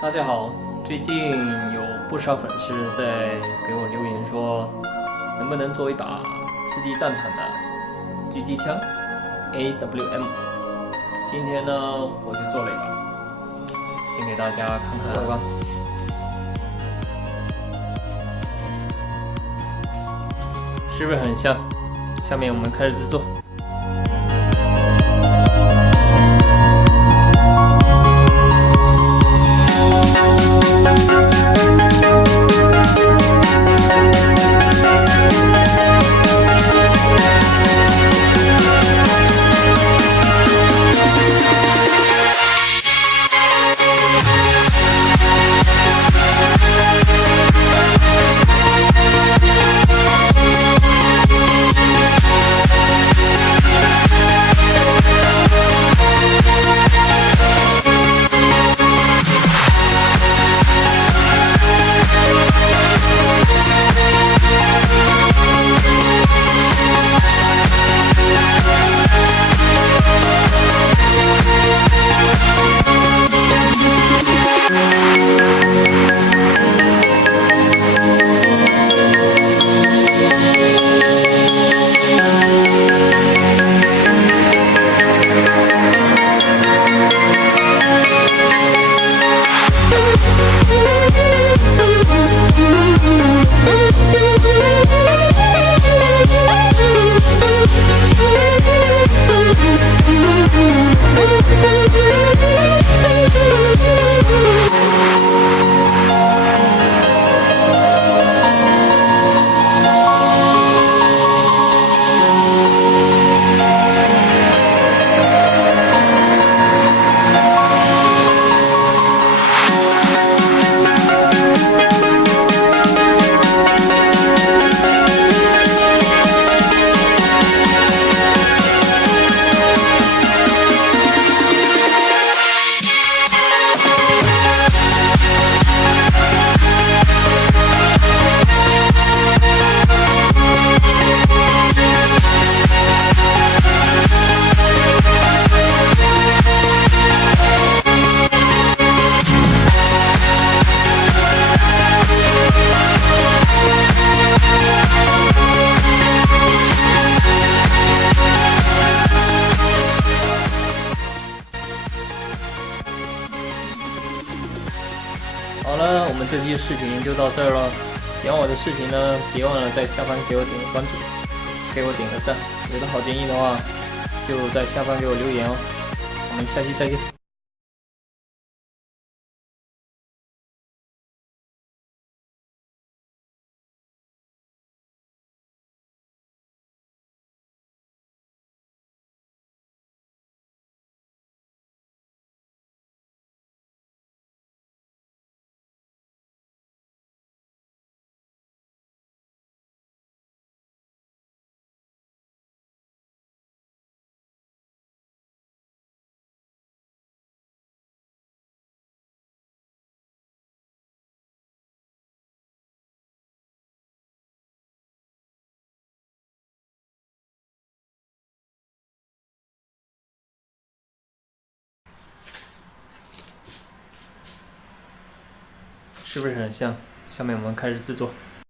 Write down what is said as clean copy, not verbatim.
大家好，最近有不少粉丝在给我留言说，能不能做一把吃鸡战场的狙击枪 AWM。今天呢，我就做了一把，先给大家看看外观。是不是很像？下面我们开始制作。好了，我们这期视频就到这儿了。喜欢我的视频呢，别忘了在下方给我点个关注，给我点个赞。有的好建议的话，就在下方给我留言哦。我们下期再见。是不是很像？下面我们开始制作。